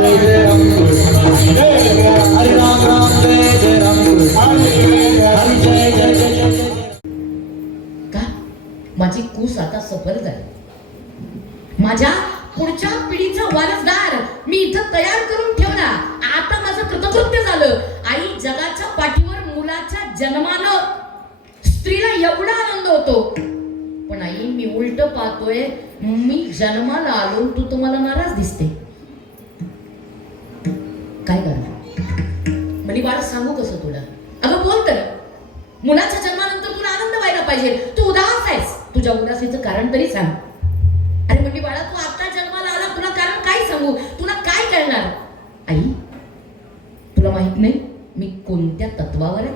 जय जय राम हरे राम राम जय जय राम हरे जय जय जय जय का माझी कूस आता सफल झाली. माझ्या पुढच्या पिढीचा वारसदार मी इथं तयार करून ठेवला. आता माझं कृतकृत्य झालं. आई जगाच्या पाठीवर मुलाच्या जन्मानं स्त्रीला एवढा आनंद होतो, पण आई मी उलट पाहतोय, मी जन्माला आलो तू तुम्हाला नाराज दिसते. काय करणार म्हणजे बाळा, सांगू कसं तुला? अगं बोल तर, मुलाच्या जन्मानंतर तुला आनंद व्हायला पाहिजे. तू उदास आहेस, तुझ्या उदासीचं कारण तरी सांग. अरे म्हणजे बाळा, तू आता जन्माला आला, तुला कारण काय सांगू? तुला काय कळणार? आई तुला माहित नाही मी कोणत्या तत्वावर आहे?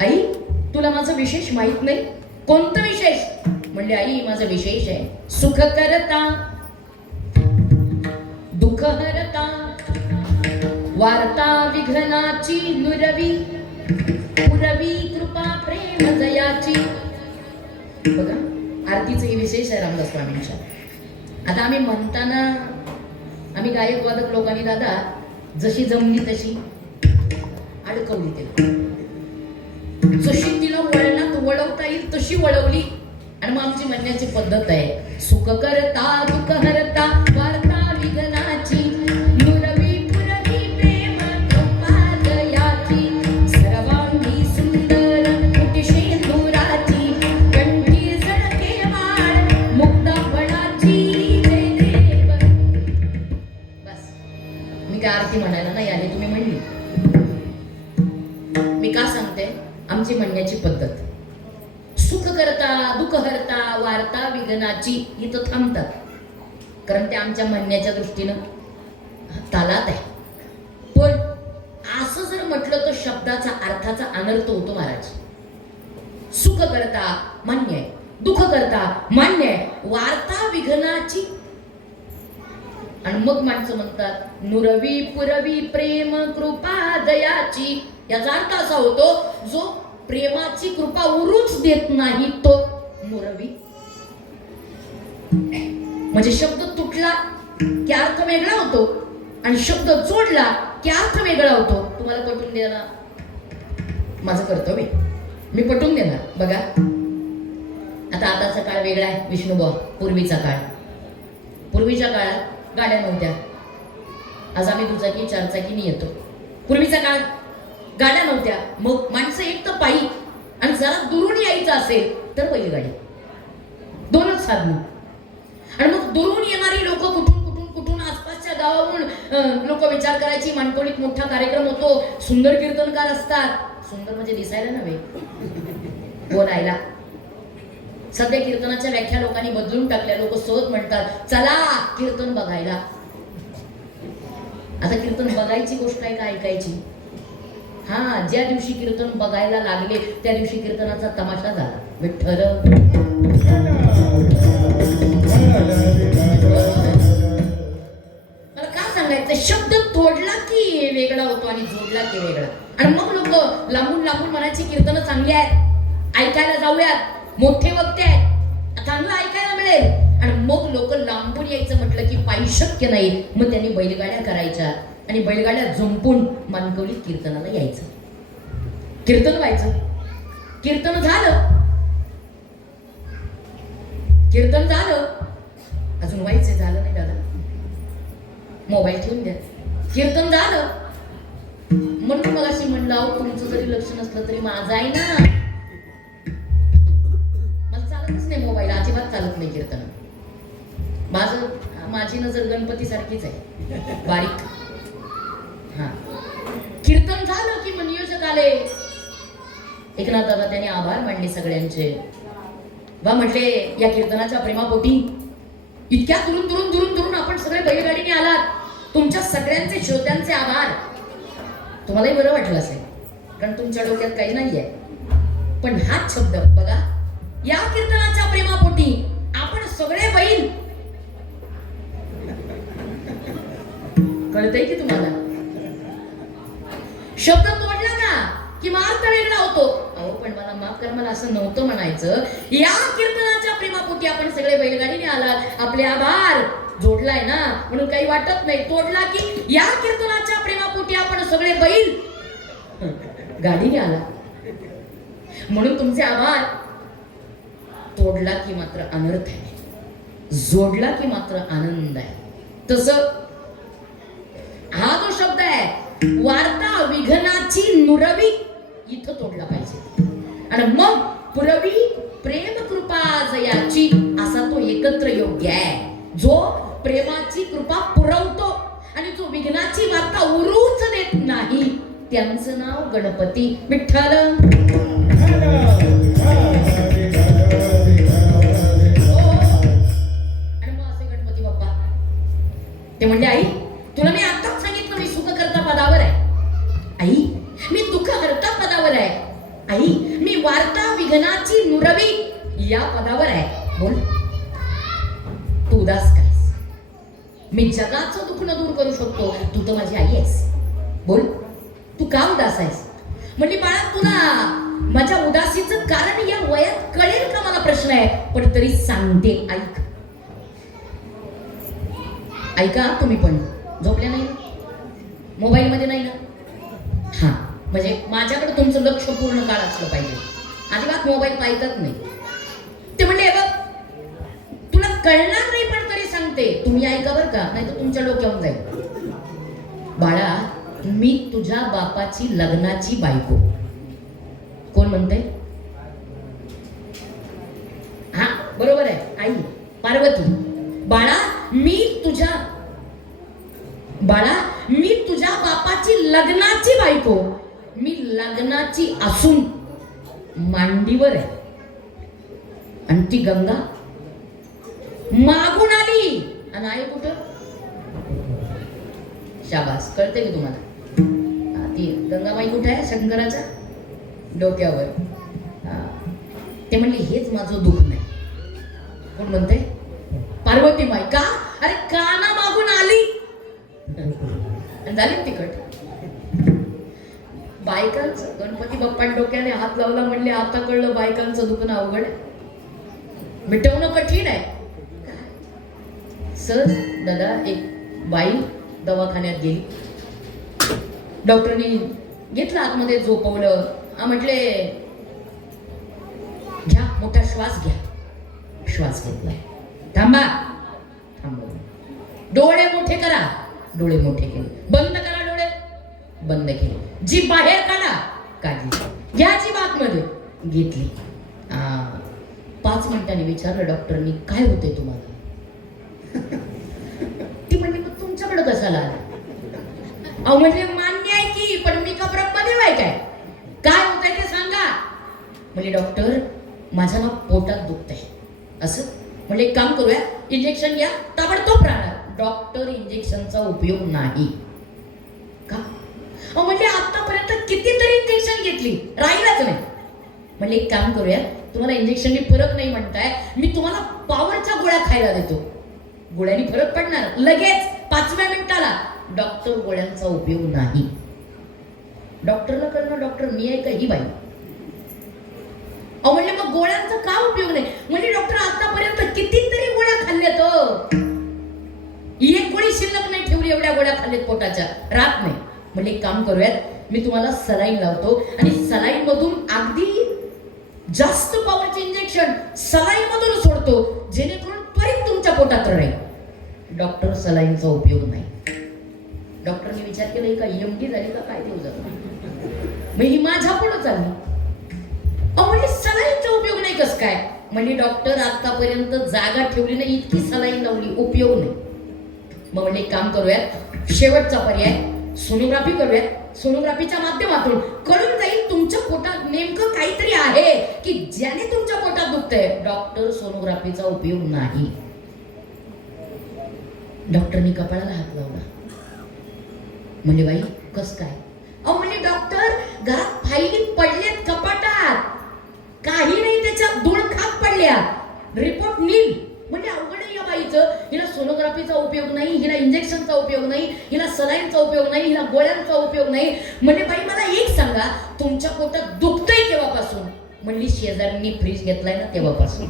आई तुला माझं विशेष माहित नाही? कोणतं विशेष? म्हणजे आई माझं विशेष आहे सुख करता दुःख हरता वार्ता विघ्नाची नुरवी पुरवी कृपा प्रेम जयाची. बघा आरतीचं हे विशेष आहे रामदास स्वामींच्या. आता आम्ही म्हणताना आम्ही गायक वादक लोकांनी दादा जशी जमली तशी अडकवली तिला, जशी तिला वळणात वळवता येईल तशी वळवली. आणि मग आमची म्हणण्याची पद्धत आहे सुख करता दुःख हरता वार्ता विघ्नाची नुरवी पुरवी प्रेम कृपा दयाची सर्वांगी सुंदर कुटिशे नुराची कंठी झळके वाळ मुक्तापणाची जय देव. बस मी काय आरती म्हणायला नाही आले, तुम्ही म्हणली. मी का सांगते? आमची म्हणण्याची पद्धत. सुख करता दुःख हरता वार्ता विघ्नाची इथं थांबतात, कारण ते आमच्या म्हणण्याच्या दृष्टीनं तालात आहे. पण असं जर म्हटलं तर शब्दाचा अर्थाचा अनर्थ होतो महाराज. सुख करता मान्य आहे, दुःख करता मान्य आहे, वार्ता विघ्नाची. आणि मग माणसं म्हणतात नुरवी पुरवी प्रेम कृपा दयाची. याचा अर्थ असा होतो जो प्रेमाची कृपा उरूच देत नाही तो नुरवी. म्हणजे शब्द तुटला की अर्थ वेगळा होतो आणि शब्द जोडला की अर्थ वेगळा होतो. तुम्हाला पटवून देणार माझं कर्तव्य, मी पटवून देणार. बघा आता आताचा काळ वेगळा आहे विष्णुभाऊ. पूर्वीचा काळ, पूर्वीच्या काळात गाड्या नव्हत्या. आज आम्ही दुचाकी चारचाकीने येतो. पूर्वीचा काळ गाड्या नव्हत्या, मग माणसं एक तर पायी आणि जरा दुरून यायचं असेल तर बैलगाडी, दोनच साधनं. आणि मग दुरून येणारी लोक कुठून कुठून कुठून आसपासच्या गावावरून लोक विचार करायची माणकोळीत मोठा कार्यक्रम होतो, सुंदर कीर्तनकार असतात. सुंदर म्हणजे दिसायला नव्हे, बोलायला. सध्या कीर्तनाच्या व्याख्या लोकांनी बदलून टाकल्या. लोक सहज म्हणतात चला कीर्तन बघायला. आता कीर्तन बघायची गोष्ट आहे का ऐकायची? हा, ज्या दिवशी कीर्तन बघायला लागले त्या दिवशी कीर्तनाचा तमाशा झाला. विठ्ठल मला काय सांगायचं, शब्द तोडला की वेगळा होतो आणि जोडला की वेगळा. आणि मग लोक लांबून लांबून म्हणायची कीर्तन चांगली आहेत, ऐकायला जाऊयात, मोठे वक्ते आहेत, चांगलं ऐकायला मिळेल. आणि मग लोक लांबून यायचं म्हटलं की पायी शक्य नाही, मग त्यांनी बैलगाड्या करायच्या आणि बैलगाड्या जुंपून मानकवलीत कीर्तनाला यायचं, कीर्तन व्हायचं. कीर्तन झालं, कीर्तन झालं, अजून व्हायचं झालं नाही दादा, मोबाईल ठेवून द्या. कीर्तन झालं म्हणून मग अशी म्हणलं तुमचं जरी लक्ष नसलं तरी माझं आहे ना. मला चालतच नाही मोबाईल, अजिबात चालत नाही कीर्तन. माझी नजर गणपती सारखीच आहे, बारीक. हा, कीर्तन झालं की मग नियोजक आले. एकनाथ दादा त्यांनी आभार मानले सगळ्यांचे. वा म्हटले या कीर्तनाच्या प्रेमापोटी इतक्या दुरून दुरून दुरून दुरून आपण सगळे बैलगाडीने आलात. तुमच्या सगळ्यांचे श्रोत्यांचे आभार. तुम्हालाही बरं वाटलं असेल कारण तुमच्या डोक्यात काही नाहीये. पण हाच शब्द बघा, या कीर्तनाच्या प्रेमापोटी आपण सगळे बैल. कळतंय की तुम्हाला? शब्द तोडला ना की अर्थ वेगळा होतो. अहो पण मला माफ कर, मला असं नव्हतं म्हणायचं. या कीर्तनाच्या प्रेमापोटी आपण सगळे बैलगाडीने आलात, आपले आभार. जोडलाय ना म्हणून काही वाटत नाही. तोडला की या कीर्तनाच्या प्रेमापोटी आपण सगळे बैल गाडीने आला म्हणून तुमचे आभार. तोडला की मात्र अनर्थ आहे, जोडला की मात्र आनंद आहे. तसं हा जो शब्द आहे वार्ता विघ्नाची नुरवी इथं तोडला पाहिजे आणि मग पुरवी प्रेम कृपा जयाची असा तो एकत्र योग्य आहे. जो प्रेमाची कृपा पुरवतो आणि जो विघ्नाची वार्ता उरूच देत नाही त्यांचं नाव गणपती विठ्ठल. आणि मग असे गणपती बाप्पा ते म्हणजे आई तुला मी आताच सांगितलं मी सुख करता पदावर आहे. आई मी दुःख हरता पदावर आहे. आई मी वार्ता विघ्नाची नुरवी या पदावर आहे. बोल तू उदास कायस? मी जगाचं दुःख न दूर करू शकतो. तू तर माझी आई आहेस. बोल तू का उदास आहेस? म्हणजे बाळा तुला माझ्या उदासीचं कारण या वयात कळेल का मला प्रश्न आहे, पण तरी सांगते ऐक. ऐका तुम्ही पण झोपल्या नाही मोबाईल मध्ये नाही ना? हा म्हणजे माझ्याकडे तुमचं लक्ष पूर्ण काळ असलं पाहिजे. अजिबात मोबाईल पाहतच नाही. ते म्हणले बघ तुला कळणार नाही पण तरी सांगते तुम्ही ऐका बरं का, नाही तर तुमच्या डोक्यावर जाईल. बाळा मी तुझ्या बापाची लग्नाची बायको. कोण म्हणते? हा बरोबर आहे आई पार्वती. बाळा मी तुझ्या बापाची लग्नाची बायको. मी लग्नाची असून मांडीवर आहे आणि ती गंगा मागून आली आणि आहे कुठं? शाबास कळते की तुम्हाला? ती गंगाबाई कुठे आहे? शंकराच्या डोक्यावर. ते म्हणले हेच माझं दुःख नाही. कोण म्हणते? पार्वती माई. का? अरे काना मागून आली आणि झाली तिकट. बायकांचं गणपती बाप्पा डोक्याने हात लावला म्हणले आता कळलं बायकांचं दुखणं अवघड आहे, मिटवणं कठीण आहे. सर दादा एक बाई दवाखान्यात गेली. डॉक्टरनी घेतलं आतमध्ये झोपवलं. म्हटले घ्या मोठा श्वास घ्या. श्वास घेतलाय. थांबा थांबव. डोळे मोठे करा. डोळे मोठे केले. बंद करा डोळे. बंद केले. जीभ बाहेर काढा. काढली. घ्या जीभ आतमध्ये. घेतली. 5 मिनिटांनी विचारलं डॉक्टरनी काय होते तुम्हाला? ती म्हणली मग तुमच्याकडे कशाला आला? अहो म्हणजे मान्य आहे की पण मी का ब्रह्मदेव आहे काय होतंय ते सांगा. म्हणजे डॉक्टर माझ्या ना पोटात दुखतंय. असं म्हणजे एक काम करूया इंजेक्शन घ्या ताबडतोब राहणार. डॉक्टर इंजेक्शनचा उपयोग नाही का? म्हणजे आतापर्यंत कितीतरी इंजेक्शन घेतली राहिलाच नाही. म्हणजे एक काम करूया तुम्हाला इंजेक्शननी फरक नाही म्हणताय मी तुम्हाला पॉवरच्या गोळ्या खायला देतो. गोळ्यांनी फरक पडणार लगेच 5व्या मिनिटाला. डॉक्टर गोळ्यांचा उपयोग नाही. डॉक्टरला करणं डॉक्टर मी आहे का ही बाई? म्हणजे मग गोळ्यांचा का उपयोग नाही? म्हणजे डॉक्टर आतापर्यंत कितीतरी गोळ्या खाल्ल्यात. एक गोळी शिल्लक नाही ठेवली. एवढ्या गोळ्या खाल्ल्यात पोटाच्या राहत नाही. म्हणजे एक काम करूयात मी तुम्हाला सलाईन लावतो आणि सलाईन मधून अगदी जास्त पॉवरचे इंजेक्शन सलाईन मधून सोडतो जेणेकरून त्वरित तुमच्या पोटात राहील. डॉक्टर सलाईनचा उपयोग नाही. डॉक्टरने विचार केला का EMT झाली का काय देऊ जातो? मग ही माझ्या पुढे चालली. म्हणजे सलाईनचा उपयोग नाही कस काय? म्हणजे डॉक्टर आतापर्यंत जागा ठेवली नाही इतकी सलाईन लावली उपयोग नाही. मग म्हणजे एक काम करूयात शेवटचा पर्याय सोनोग्राफी करूयात. सोनोग्राफीच्या माध्यमातून कळून जाईल तुमच्या पोटात नेमकं काहीतरी आहे की ज्याने तुमच्या पोटात दुखतंय. डॉक्टर सोनोग्राफीचा उपयोग नाही. डॉक्टरनी कपाळाला हात लावला. म्हणजे बाई कस काय? म्हणजे डॉक्टर घरात फायली पडलेत कपाटात काही नाही त्याच्यात धूळ खात पडल्या रिपोर्ट नील. म्हणजे अवघड आहे या बाईचं. हिला सोनोग्राफीचा उपयोग नाही, हिला इंजेक्शनचा उपयोग नाही, हिला सलाईनचा उपयोग नाही, हिला गोळ्यांचा उपयोग नाही. म्हणजे बाई मला एक सांगा तुमच्या पोटात दुखतंय केव्हापासून? म्हणली शेजाऱ्यांनी फ्रीज घेतलाय ना तेव्हापासून.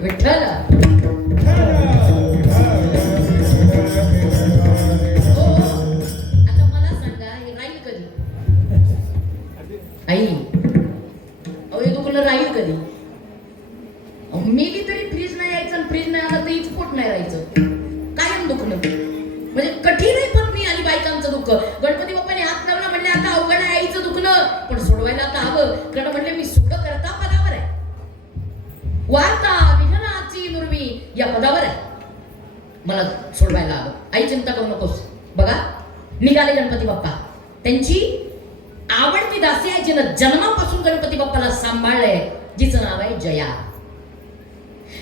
विठ्ठल म्हणजे कठीण आहे पत्नी आणि बायकांचं दुःख. गणपती बाप्पाने हात लावला, म्हणले आता अवघड आहे आईचं दुखणं, पण सोडवायला आता हवं. कारण म्हणले मी सुख करता पदावर आहे, वार्ता विघ्नाची नुरवी या पदावर आहे, मला सोडवायला हवं. आई चिंता करू नकोस. बघा निघाले गणपती बाप्पा. त्यांची आवडती दासी आहे जिनं जन्मापासून गणपती बाप्पाला सांभाळलंय, जिचं नाव आहे जया.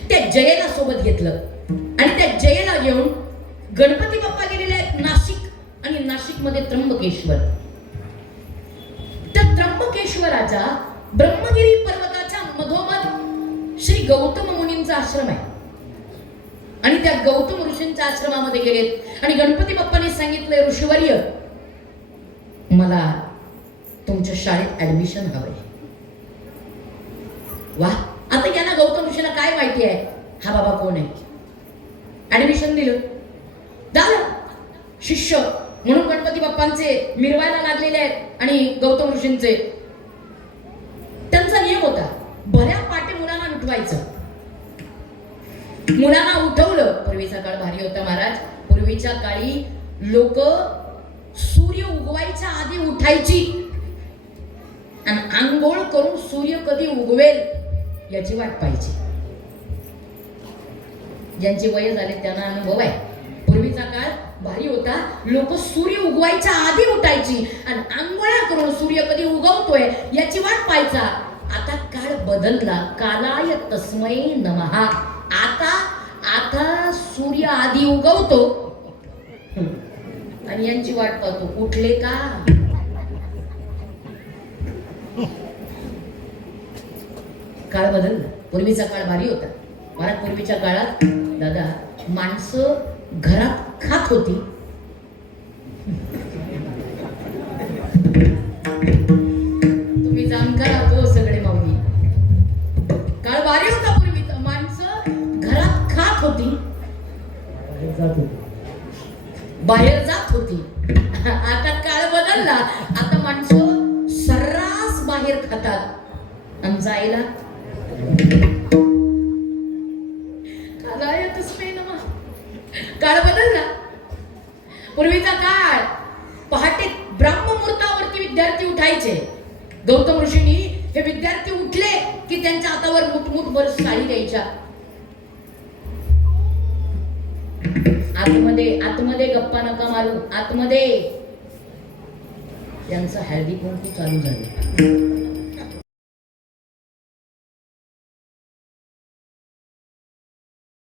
त्या जयेला सोबत घेतलं आणि त्या जयेला घेऊन गणपती बाप्पा गेलेले आहेत नाशिक, आणि नाशिक मध्ये त्र्यंबकेश्वर. त्या त्र्यंबकेश्वराच्या ब्रह्मगिरी पर्वताच्या मधोमध श्री गौतम मुनींचा आश्रम आहे. आणि त्या गौतम ऋषींच्या आश्रमामध्ये गेलेत आणि गणपती बाप्पांनी सांगितलंय, ऋषीवर्य मला तुमच्या शाळेत ऍडमिशन हवंय. वा, आता यांना गौतम ऋषीला काय माहिती आहे हा बाबा कोण आहे. ऍडमिशन दिलं, झालं. शिष्य म्हणून गणपती बाप्पांचे मिरवायला लागलेले आहेत आणि गौतम ऋषींचे. त्यांचा नियम होता, भल्या पाटे मुलांना उठवायचं. मुलांना उठवलं. पूर्वीचा काळ भारी होता महाराज. पूर्वीच्या काळी लोक सूर्य उगवायच्या आधी उठायची आणि आंघोळ करून सूर्य कधी उगवेल याची वाट पाहायची. ज्यांचे वय झाले त्यांना अनुभव आहे. पूर्वीचा काळ भारी होता. लोक सूर्य उगवायच्या आधी उठायची आणि आंघोळ्या करून सूर्य कधी उगवतोय याची वाट पाहायचा. आता काळ बदलला. कालाय तस्मै नमः. आता सूर्य आधी उगवतो आणि यांची वाट पाहतो, उठले का. काळ बदलला. पूर्वीचा काळ भारी होता मला. पूर्वीच्या काळात दादा माणसं घरात खात होती. तुम्ही जाणकार आहात हो सगळे माऊली. काळ भारी होता पूर्वीचा. माणसं घरात खात होती, बाहेर जात होती. आता काळ बदलला. आता माणसं सर्रास बाहेर खातात आणि जायला काळ बदलला. पूर्वीचा काळ पहाटे ब्रह्ममुहूर्तावरती विद्यार्थी उठायचे. गौतम ऋषींनी हे विद्यार्थी उठले की त्यांच्या हातावर मुठमुठभर साडी द्यायच्या. आतमध्ये गप्पा नका मारू. आतमध्ये त्यांचं हळदी कुंकू चालू झालं.